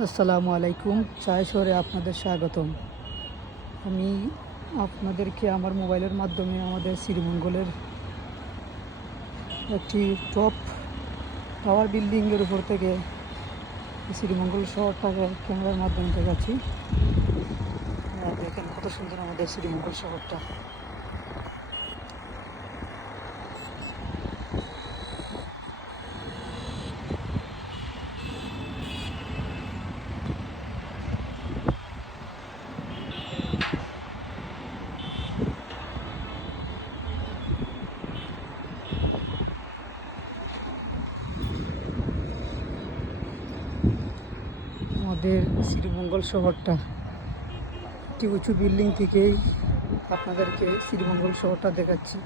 আসসালামু আলাইকুম। চায় শহরে আপনাদের স্বাগতম। আমি আপনাদেরকে আমার মোবাইলের মাধ্যমে আমাদের শ্রীমঙ্গলের একটি টপ টাওয়ার বিল্ডিংয়ের উপর থেকে শ্রীমঙ্গল শহরটাকে ক্যামেরার মাধ্যমে দেখাচ্ছি। দেখেন কত সুন্দর আমাদের শ্রীমঙ্গল শহরটা। আমাদের শ্রীমঙ্গল শহরটা একটি উঁচু বিল্ডিং থেকেই আপনাদেরকে শ্রীমঙ্গল শহরটা দেখাচ্ছি।